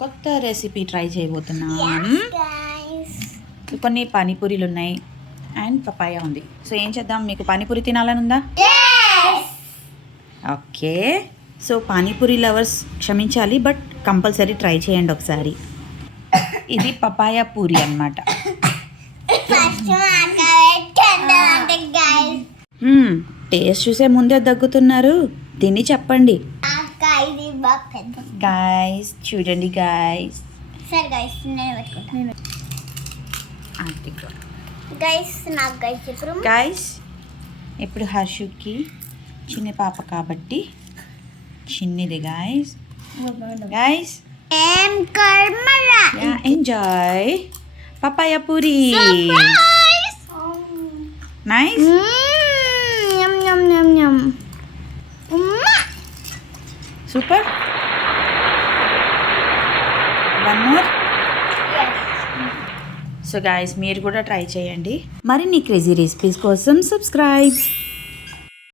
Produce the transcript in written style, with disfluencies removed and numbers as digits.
కొత్త recipe try చేయబోతున్నాం. కొన్ని పానీపూరీలు ఉన్నాయి అండ్ పపాయ ఉంది. సో ఏం చేద్దాం, మీకు పానీపూరి తినాలని ఉందా? ఓకే, సో పానీపూరి లవర్స్ క్షమించాలి, బట్ కంపల్సరీ ట్రై చేయండి ఒకసారి. ఇది పపాయ పూరి అన్నమాట. టేస్ట్ చూసే ముందే దగ్గుతున్నారు, తిని చెప్పండి. గాయస్ చూడండి గాయస్. గాయస్ ఇప్పుడు హర్షుకి చిన్న పాప కాబట్టి చిన్నది guys. Guys enjoy papaya puri. Nice. Super. One more. So guys మీరు కూడా ట్రై చేయండి. మరిన్ని క్రేజీ రెసిపీస్ కోసం సబ్స్క్రైబ్.